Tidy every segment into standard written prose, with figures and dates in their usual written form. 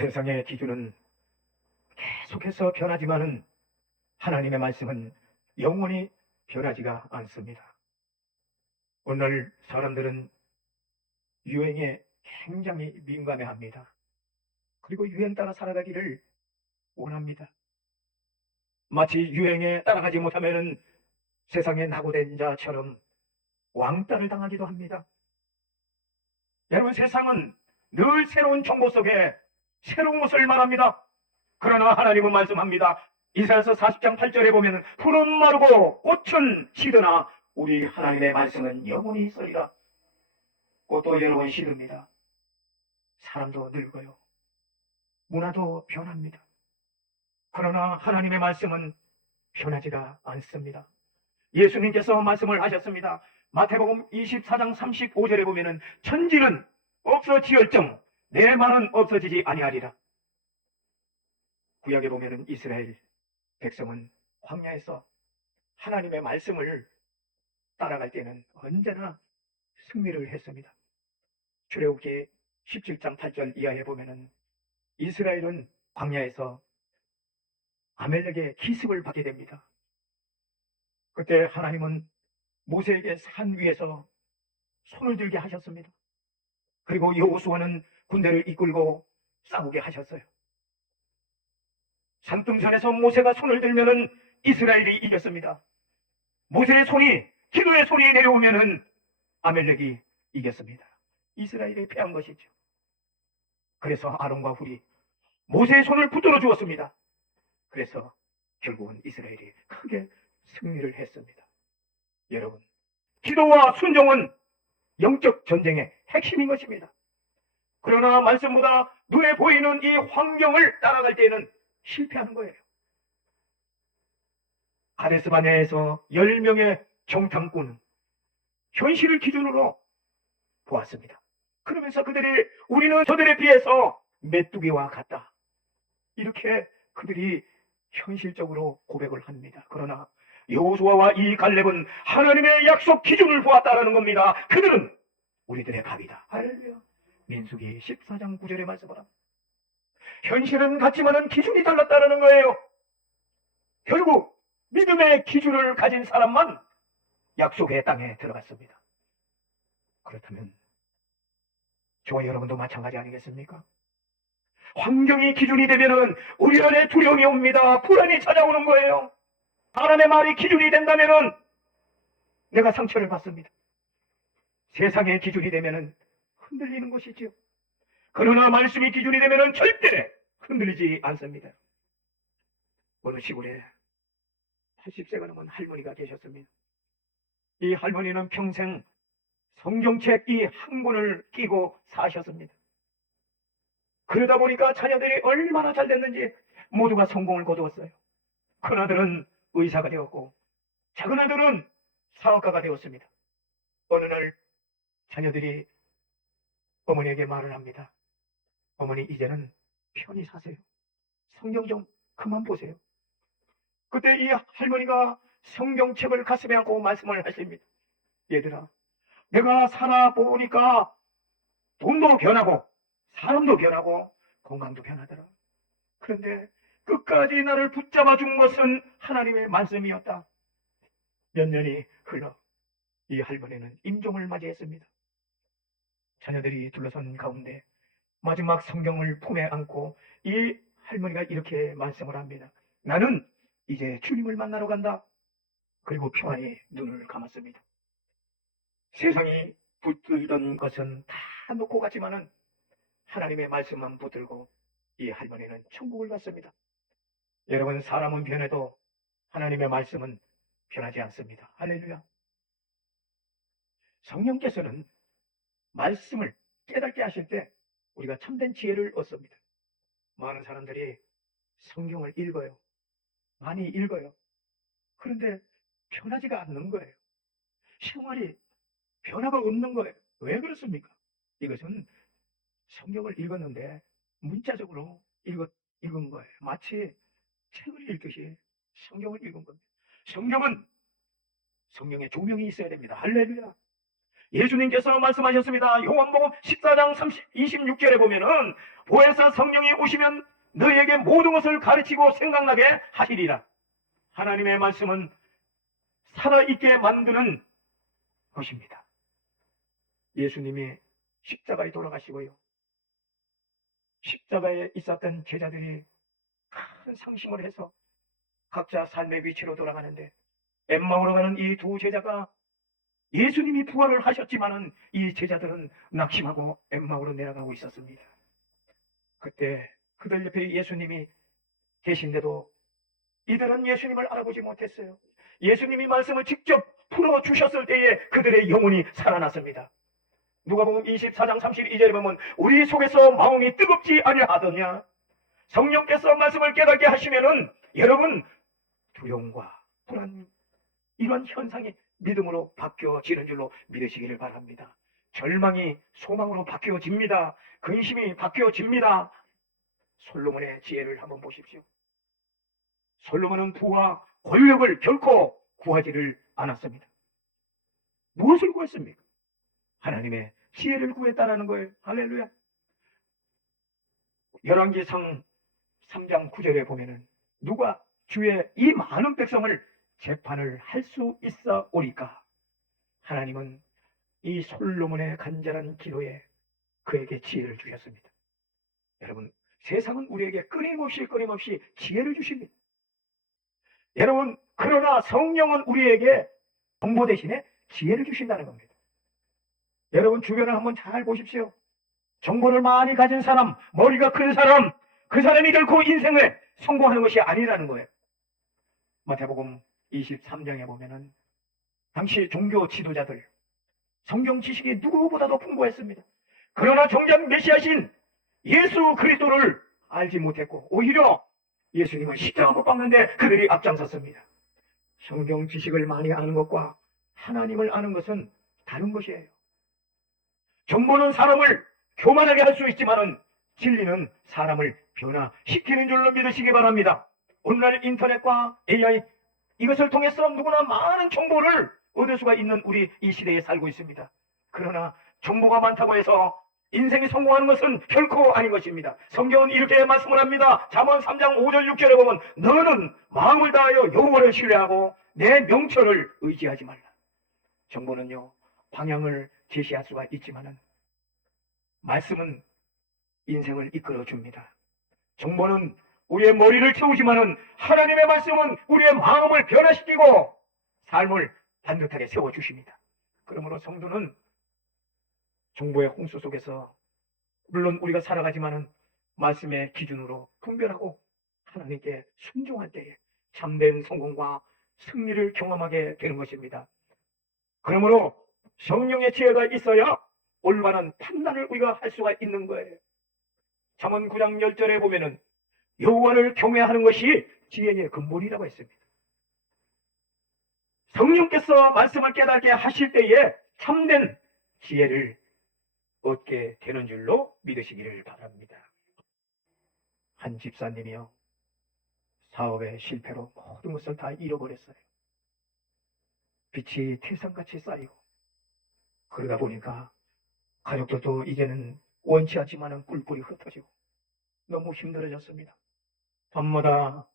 세상의 기준은 계속해서 변하지만은 하나님의 말씀은 영원히 변하지가 않습니다. 오늘 사람들은 유행에 굉장히 민감해합니다. 그리고 유행 따라 살아가기를 원합니다. 마치 유행에 따라가지 못하면 세상에 낙오된 자처럼 왕따를 당하기도 합니다. 여러분, 세상은 늘 새로운 정보 속에 새로운 것을 말합니다. 그러나 하나님은 말씀합니다. 이사야서 40장 8절에 보면 풀은 마르고 꽃은 시드나 우리 하나님의 말씀은 영원히 있으리라. 꽃도 여러 번 시듭니다. 사람도 늙어요. 문화도 변합니다. 그러나 하나님의 말씀은 변하지가 않습니다. 예수님께서 말씀을 하셨습니다. 마태복음 24장 35절에 보면은 천지는 없어지을정 내 말은 없어지지 아니하리라. 구약에 보면은 이스라엘 백성은 광야에서 하나님의 말씀을 따라갈 때는 언제나 승리를 했습니다. 출애굽기 17장 8절 이하에 보면은 이스라엘은 광야에서 아멜렉의 기습을 받게 됩니다. 그때 하나님은 모세에게 산 위에서 손을 들게 하셨습니다. 그리고 여호수아는 군대를 이끌고 싸우게 하셨어요. 산등산에서 모세가 손을 들면은 이스라엘이 이겼습니다. 모세의 손이, 기도의 손이 내려오면은 아멜렉이 이겼습니다. 이스라엘이 패한 것이죠. 그래서 아론과 훌이 모세의 손을 붙들어 주었습니다. 그래서 결국은 이스라엘이 크게 승리를 했습니다. 여러분, 기도와 순종은 영적 전쟁의 핵심인 것입니다. 그러나 말씀보다 눈에 보이는 이 환경을 따라갈 때에는 실패하는 거예요. 가데스바네아에서 10명의 정탐꾼은 현실을 기준으로 보았습니다. 그러면서 그들이 우리는 저들에 비해서 메뚜기와 같다, 이렇게 그들이 현실적으로 고백을 합니다. 그러나 여호수아와 이 갈렙은 하나님의 약속 기준을 보았다라는 겁니다. 그들은 우리들의 밥이다. 할렐루야. 민수기 14장 9절의 말씀을 합니다. 현실은 같지만은 기준이 달랐다는 거예요. 결국 믿음의 기준을 가진 사람만 약속의 땅에 들어갔습니다. 그렇다면 저와 여러분도 마찬가지 아니겠습니까? 환경이 기준이 되면은 우리 안에 두려움이 옵니다. 불안이 찾아오는 거예요. 사람의 말이 기준이 된다면은 내가 상처를 받습니다. 세상의 기준이 되면은 흔들리는 것이죠. 그러나 말씀이 기준이 되면은 절대 흔들리지 않습니다. 어느 시골에 80세가 넘은 할머니가 계셨습니다. 이 할머니는 평생 성경책 이 한 권을 끼고 사셨습니다. 그러다 보니까 자녀들이 얼마나 잘 됐는지 모두가 성공을 거두었어요. 큰아들은 의사가 되었고 작은아들은 사업가가 되었습니다. 어느 날 자녀들이 어머니에게 말을 합니다. 어머니, 이제는 편히 사세요. 성경 좀 그만 보세요. 그때 이 할머니가 성경책을 가슴에 안고 말씀을 하십니다. 얘들아, 내가 살아보니까 돈도 변하고 사람도 변하고 건강도 변하더라. 그런데 끝까지 나를 붙잡아 준 것은 하나님의 말씀이었다. 몇 년이 흘러 이 할머니는 임종을 맞이했습니다. 자녀들이 둘러선 가운데 마지막 성경을 품에 안고 이 할머니가 이렇게 말씀을 합니다. 나는 이제 주님을 만나러 간다. 그리고 평안히 눈을 감았습니다. 세상이 붙들던 것은 다 놓고 갔지만은 하나님의 말씀만 붙들고 이 할머니는 천국을 갔습니다. 여러분, 사람은 변해도 하나님의 말씀은 변하지 않습니다. 할렐루야. 성령께서는 말씀을 깨닫게 하실 때 우리가 참된 지혜를 얻습니다. 많은 사람들이 성경을 읽어요. 많이 읽어요. 그런데 변하지가 않는 거예요. 생활이 변화가 없는 거예요. 왜 그렇습니까? 이것은 성경을 읽었는데 문자적으로 읽은 거예요. 마치 책을 읽듯이 성경을 읽은 겁니다. 성경은 성령의 조명이 있어야 됩니다. 할렐루야. 예수님께서 말씀하셨습니다. 요한복음 14장 26절에 보면은 보혜사 성령이 오시면 너희에게 모든 것을 가르치고 생각나게 하시리라. 하나님의 말씀은 살아있게 만드는 것입니다. 예수님이 십자가에 돌아가시고요, 십자가에 있었던 제자들이 큰 상심을 해서 각자 삶의 위치로 돌아가는데, 엠마오로 가는 이 두 제자가 예수님이 부활을 하셨지만은 이 제자들은 낙심하고 엠마오로 내려가고 있었습니다. 그때 그들 옆에 예수님이 계신데도 이들은 예수님을 알아보지 못했어요. 예수님이 말씀을 직접 풀어주셨을 때에 그들의 영혼이 살아났습니다. 누가복음 24장 32절에 보면 우리 속에서 마음이 뜨겁지 아니하더냐. 성령께서 말씀을 깨닫게 하시면은 여러분 두려움과 불안, 이런 현상이 믿음으로 바뀌어지는 줄로 믿으시기를 바랍니다. 절망이 소망으로 바뀌어집니다. 근심이 바뀌어집니다. 솔로몬의 지혜를 한번 보십시오. 솔로몬은 부와 권력을 결코 구하지를 않았습니다. 무엇을 구했습니까? 하나님의 지혜를 구했다라는 거예요. 할렐루야. 열왕기상 3장 9절에 보면은 누가 주의 이 많은 백성을 재판을 할 수 있어 오리까? 하나님은 이 솔로몬의 간절한 기도에 그에게 지혜를 주셨습니다. 여러분, 세상은 우리에게 끊임없이 지혜를 주십니다. 여러분, 그러나 성령은 우리에게 정보 대신에 지혜를 주신다는 겁니다. 여러분, 주변을 한번 잘 보십시오. 정보를 많이 가진 사람, 머리가 큰 사람, 그 사람이 결코 인생에 성공하는 것이 아니라는 거예요. 마태복음 23장에 보면은 당시 종교 지도자들, 성경 지식이 누구보다도 풍부했습니다. 그러나 정작 메시아신 예수 그리스도를 알지 못했고 오히려 예수님을 십자가 못 박는데 그들이 앞장섰습니다. 성경 지식을 많이 아는 것과 하나님을 아는 것은 다른 것이에요. 정보는 사람을 교만하게 할 수 있지만은 진리는 사람을 변화시키는 줄로 믿으시기 바랍니다. 오늘날 인터넷과 AI, 이것을 통해서 누구나 많은 정보를 얻을 수가 있는 우리 이 시대에 살고 있습니다. 그러나 정보가 많다고 해서 인생이 성공하는 것은 결코 아닌 것입니다. 성경은 이렇게 말씀을 합니다. 잠언 3장 5절 6절에 보면 너는 마음을 다하여 여호와를 신뢰하고 내 명철을 의지하지 말라. 정보는요, 방향을 제시할 수가 있지만은 말씀은 인생을 이끌어 줍니다. 정보는 우리의 머리를 채우지만은 하나님의 말씀은 우리의 마음을 변화시키고 삶을 반듯하게 세워주십니다. 그러므로 성도는 정보의 홍수 속에서 물론 우리가 살아가지만은 말씀의 기준으로 분별하고 하나님께 순종할 때에 참된 성공과 승리를 경험하게 되는 것입니다. 그러므로 성령의 지혜가 있어야 올바른 판단을 우리가 할 수가 있는 거예요. 잠언 9장 10절에 보면은 여호와를 경외하는 것이 지혜의 근본이라고 했습니다. 성령께서 말씀을 깨닫게 하실 때에 참된 지혜를 얻게 되는 줄로 믿으시기를 바랍니다. 한 집사님이요, 사업의 실패로 모든 것을 다 잃어버렸어요. 빚이 태산같이 쌓이고, 그러다 보니까 가족들도 이제는 원치 않지만은 뿔뿔이 흩어지고 너무 힘들어졌습니다. 밤마다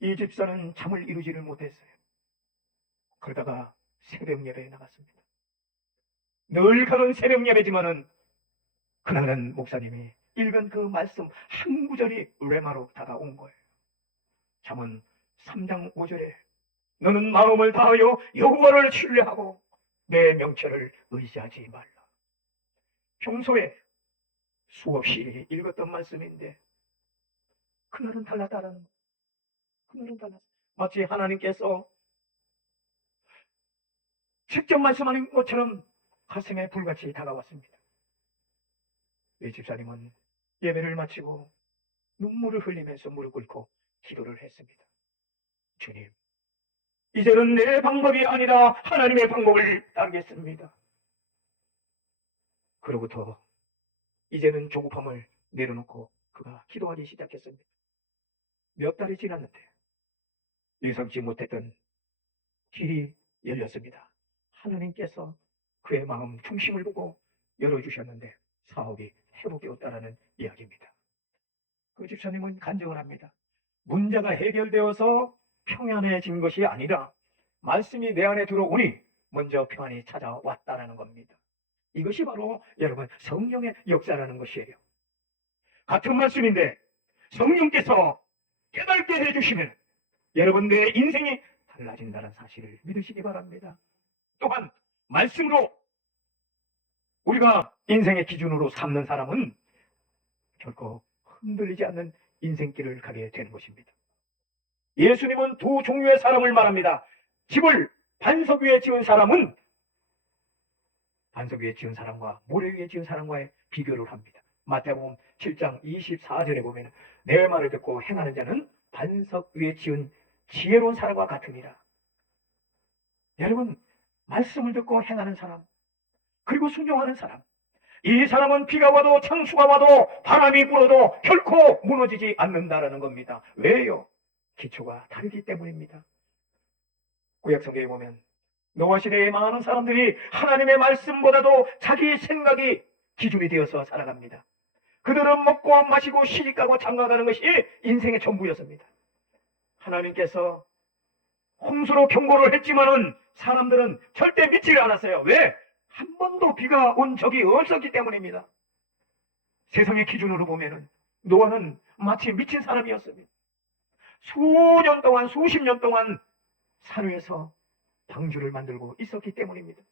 이 집사는 잠을 이루지를 못했어요. 그러다가 새벽 예배에 나갔습니다. 늘 가는 새벽 예배지만은 그날은 목사님이 읽은 그 말씀 한 구절이 레마로 다가온 거예요. 잠언 3장 5절에 너는 마음을 다하여 여호와를 신뢰하고 내 명철을 의지하지 말라. 평소에 수없이 읽었던 말씀인데 그날은 달랐다는, 그날은 달랐어요. 마치 하나님께서 직접 말씀하는 것처럼 가슴에 불같이 다가왔습니다. 이 집사님은 예배를 마치고 눈물을 흘리면서 무릎 꿇고 기도를 했습니다. 주님, 이제는 내 방법이 아니라 하나님의 방법을 따르겠습니다. 그로부터 이제는 조급함을 내려놓고 그가 기도하기 시작했습니다. 몇 달이 지났는데 예상치 못했던 길이 열렸습니다. 하나님께서 그의 마음 중심을 보고 열어주셨는데 사업이 회복되었다라는 이야기입니다. 그 집사님은 간증을 합니다. 문제가 해결되어서 평안해진 것이 아니라 말씀이 내 안에 들어오니 먼저 평안이 찾아왔다라는 겁니다. 이것이 바로 여러분 성령의 역사라는 것이에요. 같은 말씀인데 성령께서 깨닫게 해주시면 여러분 내 인생이 달라진다는 사실을 믿으시기 바랍니다. 또한 말씀으로 우리가 인생의 기준으로 삼는 사람은 결코 흔들리지 않는 인생길을 가게 되는 것입니다. 예수님은 두 종류의 사람을 말합니다. 집을 반석 위에 지은 사람은 반석 위에 지은 사람과 모래 위에 지은 사람과의 비교를 합니다. 마태복음 7장 24절에 보면 내 말을 듣고 행하는 자는 반석 위에 지은 지혜로운 사람과 같으니라. 여러분, 말씀을 듣고 행하는 사람, 그리고 순종하는 사람, 이 사람은 비가 와도 창수가 와도 바람이 불어도 결코 무너지지 않는다라는 겁니다. 왜요? 기초가 다르기 때문입니다. 구약성경에 보면 노아 시대의 많은 사람들이 하나님의 말씀보다도 자기 생각이 기준이 되어서 살아갑니다. 그들은 먹고 마시고 시집가고 장가가는 것이 인생의 전부였습니다. 하나님께서 홍수로 경고를 했지만은 사람들은 절대 믿지를 않았어요. 왜? 한 번도 비가 온 적이 없었기 때문입니다. 세상의 기준으로 보면은 노아는 마치 미친 사람이었습니다. 수년 동안 수십 년 동안 산 위에서 방주를 만들고 있었기 때문입니다.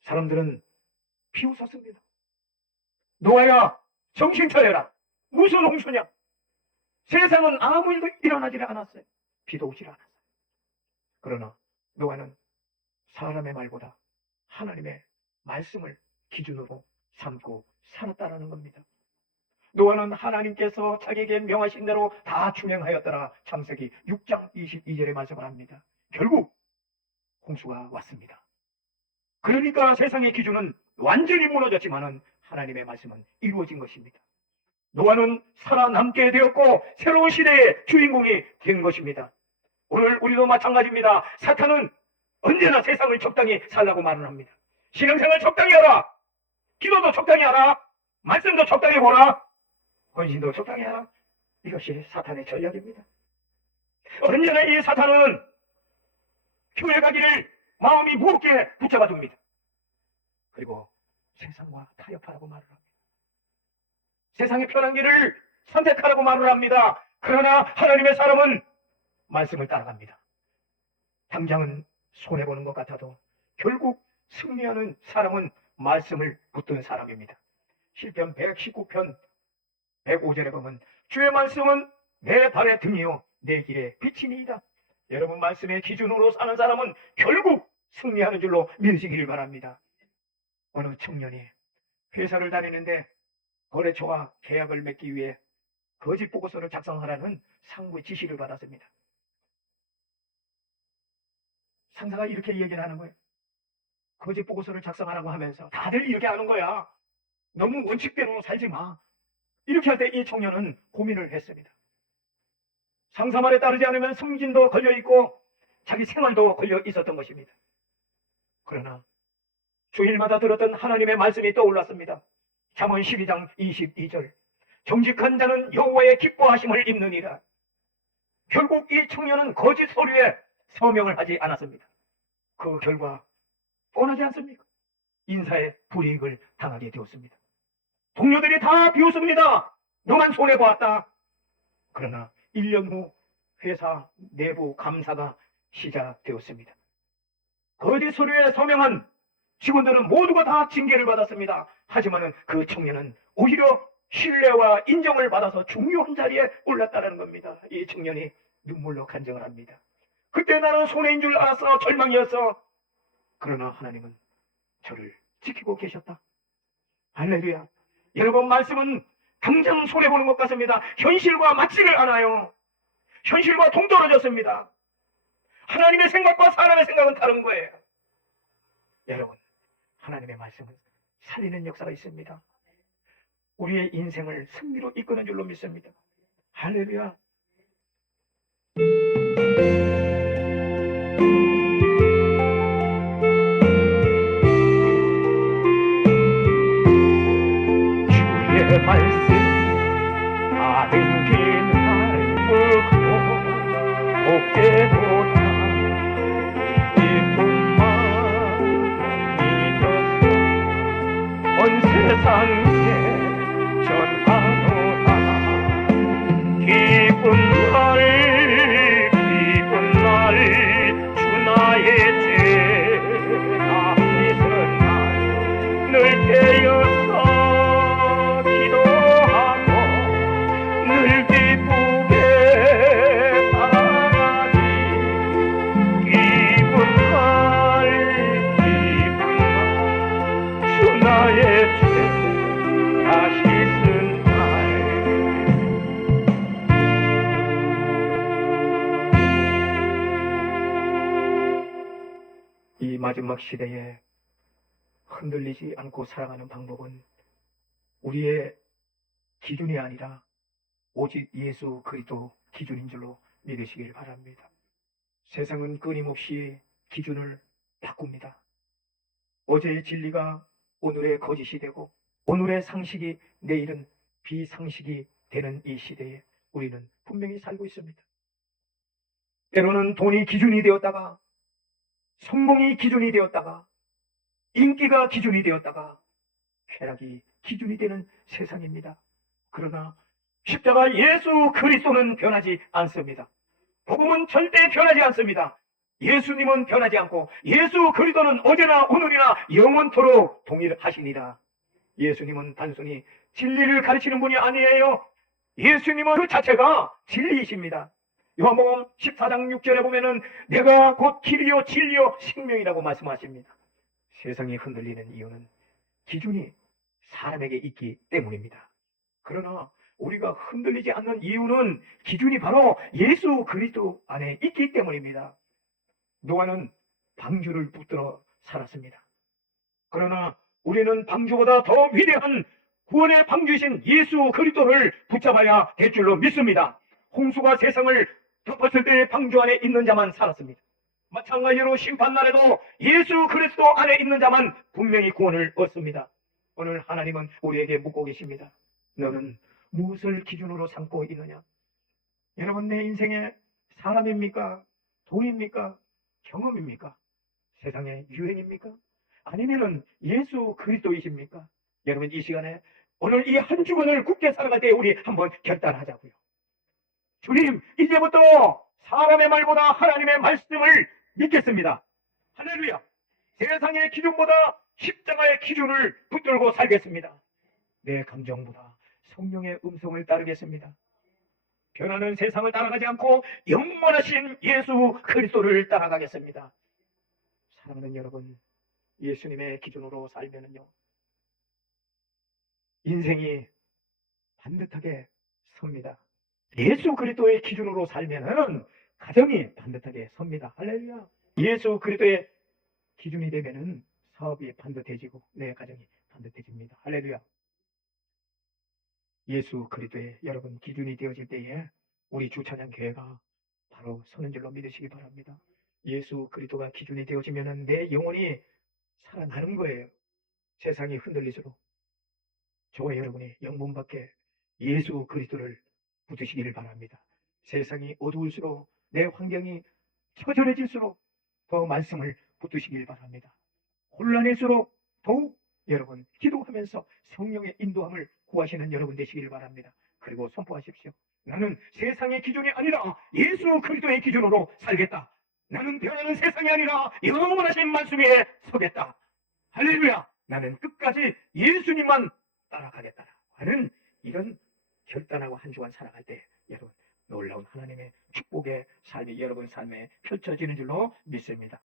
사람들은 비웃었습니다. 노아야, 정신 차려라. 무슨 홍수냐? 세상은 아무 일도 일어나지 않았어요. 비도 오지 않았어요. 그러나 노아는 사람의 말보다 하나님의 말씀을 기준으로 삼고 살았다라는 겁니다. 노아는 하나님께서 자기에게 명하신 대로 다 준행하였더라. 창세기 6장 22절에 말씀을 합니다. 결국 홍수가 왔습니다. 그러니까 세상의 기준은 완전히 무너졌지만은 하나님의 말씀은 이루어진 것입니다. 노아는 살아남게 되었고 새로운 시대의 주인공이 된 것입니다. 오늘 우리도 마찬가지입니다. 사탄은 언제나 세상을 적당히 살라고 말을 합니다. 신앙생활 적당히 하라. 기도도 적당히 하라. 말씀도 적당히 보라. 헌신도 적당히 하라. 이것이 사탄의 전략입니다. 언제나 이 사탄은 교회 가기를 마음이 무겁게 붙잡아 둡니다. 그리고 세상과 타협하라고 말을 합니다. 세상의 편한 길을 선택하라고 말을 합니다. 그러나 하나님의 사람은 말씀을 따라갑니다. 당장은 손해보는 것 같아도 결국 승리하는 사람은 말씀을 붙든 사람입니다. 시편 119편 105절에 보면 주의 말씀은 내 발의 등이요 내 길의 빛이니이다. 여러분, 말씀의 기준으로 사는 사람은 결국 승리하는 줄로 믿으시기를 바랍니다. 어느 청년이 회사를 다니는데 거래처와 계약을 맺기 위해 거짓 보고서를 작성하라는 상부의 지시를 받았습니다. 상사가 이렇게 얘기를 하는 거예요. 거짓 보고서를 작성하라고 하면서 다들 이렇게 하는 거야. 너무 원칙대로 살지 마. 이렇게 할 때 이 청년은 고민을 했습니다. 상사 말에 따르지 않으면 승진도 걸려있고 자기 생활도 걸려 있었던 것입니다. 그러나 주일마다 들었던 하나님의 말씀이 떠올랐습니다. 잠언 12장 22절 정직한 자는 여호와의 기뻐하심을 입느니라. 결국 이 청년은 거짓 서류에 서명을 하지 않았습니다. 그 결과 뻔하지 않습니까? 인사에 불이익을 당하게 되었습니다. 동료들이 다 비웃습니다. 너만 손해보았다. 그러나 1년 후 회사 내부 감사가 시작되었습니다. 거짓 서류에 서명한 직원들은 모두가 다 징계를 받았습니다. 하지만 그 청년은 오히려 신뢰와 인정을 받아서 중요한 자리에 올랐다는 겁니다. 이 청년이 눈물로 간증을 합니다. 그때 나는 손해인 줄 알았어. 절망이었어. 그러나 하나님은 저를 지키고 계셨다. 할렐루야. 여러분, 말씀은 당장 손해보는 것 같습니다. 현실과 맞지를 않아요. 현실과 동떨어졌습니다. 하나님의 생각과 사람의 생각은 다른 거예요. 여러분, 하나님의 말씀은 살리는 역사가 있습니다. 우리의 인생을 승리로 이끄는 줄로 믿습니다. 할렐루야. 다른 길날 묻고 옥제보다 이뿐만 믿었어 온 세상에 전하노라 기쁜 날 주 나의 죄가 있은 날 늘 깨어서 기도하고 늘 기쁘게 살아가니 기쁜 날 주 나의 죄 다시 쓴 날 이 마지막 시대에 흔들리지 않고 살아가는 방법은 우리의 기준이 아니라 오직 예수 그리스도 기준인 줄로 믿으시길 바랍니다. 세상은 끊임없이 기준을 바꿉니다. 어제의 진리가 오늘의 거짓이 되고 오늘의 상식이 내일은 비상식이 되는 이 시대에 우리는 분명히 살고 있습니다. 때로는 돈이 기준이 되었다가 성공이 기준이 되었다가 인기가 기준이 되었다가 쾌락이 기준이 되는 세상입니다. 그러나 십자가 예수 그리스도는 변하지 않습니다. 복음은 절대 변하지 않습니다. 예수님은 변하지 않고 예수 그리스도는 어제나 오늘이나 영원토록 동일하시니라. 예수님은 단순히 진리를 가르치는 분이 아니에요. 예수님은 그 자체가 진리이십니다. 요한복음 14장 6절에 보면은 내가 곧 길이요 진리요 생명이라고 말씀하십니다. 세상이 흔들리는 이유는 기준이 사람에게 있기 때문입니다. 그러나 우리가 흔들리지 않는 이유는 기준이 바로 예수 그리스도 안에 있기 때문입니다. 노아는 방주를 붙들어 살았습니다. 그러나 우리는 방주보다 더 위대한 구원의 방주이신 예수 그리스도를 붙잡아야 될 줄로 믿습니다. 홍수가 세상을 덮었을 때 방주 안에 있는 자만 살았습니다. 마찬가지로 심판날에도 예수 그리스도 안에 있는 자만 분명히 구원을 얻습니다. 오늘 하나님은 우리에게 묻고 계십니다. 너는 무엇을 기준으로 삼고 있느냐? 여러분, 내 인생에 사람입니까? 돈입니까? 경험입니까? 세상의 유행입니까? 아니면은 예수 그리스도이십니까? 여러분, 이 시간에 오늘 이 한 주간을 굳게 살아갈 때 우리 한번 결단하자고요. 주님, 이제부터 사람의 말보다 하나님의 말씀을 믿겠습니다. 할렐루야. 세상의 기준보다 십자가의 기준을 붙들고 살겠습니다. 내 감정보다 성령의 음성을 따르겠습니다. 변하는 세상을 따라가지 않고 영원하신 예수 그리스도를 따라가겠습니다. 사랑하는 여러분, 예수님의 기준으로 살면은요, 인생이 반듯하게 섭니다. 예수 그리스도의 기준으로 살면은 가정이 반듯하게 섭니다. 할렐루야. 예수 그리스도의 기준이 되면은 사업이 반듯해지고 내 가정이 반듯해집니다. 할렐루야. 예수 그리스도의 여러분 기준이 되어질 때에 우리 주찬양 교회가 바로 서는 줄로 믿으시기 바랍니다. 예수 그리스도가 기준이 되어지면은 내 영혼이 살아나는 거예요. 세상이 흔들리도록 저와 여러분이 영문 밖에 예수 그리스도를 붙으시기를 바랍니다. 세상이 어두울수록 내 환경이 처절해질수록 더 말씀을 붙으시길 바랍니다. 혼란할수록 더욱 여러분 기도하면서 성령의 인도함을 구하시는 여러분 되시길 바랍니다. 그리고 선포하십시오. 나는 세상의 기준이 아니라 예수 그리스도의 기준으로 살겠다. 나는 변하는 세상이 아니라 영원하신 말씀 위에 서겠다. 할렐루야. 나는 끝까지 예수님만 따라가겠다 하는 이런 결단하고 한 주간 살아갈 때 여러분 놀라운 하나님의 축복의 삶이 여러분 삶에 펼쳐지는 줄로 믿습니다.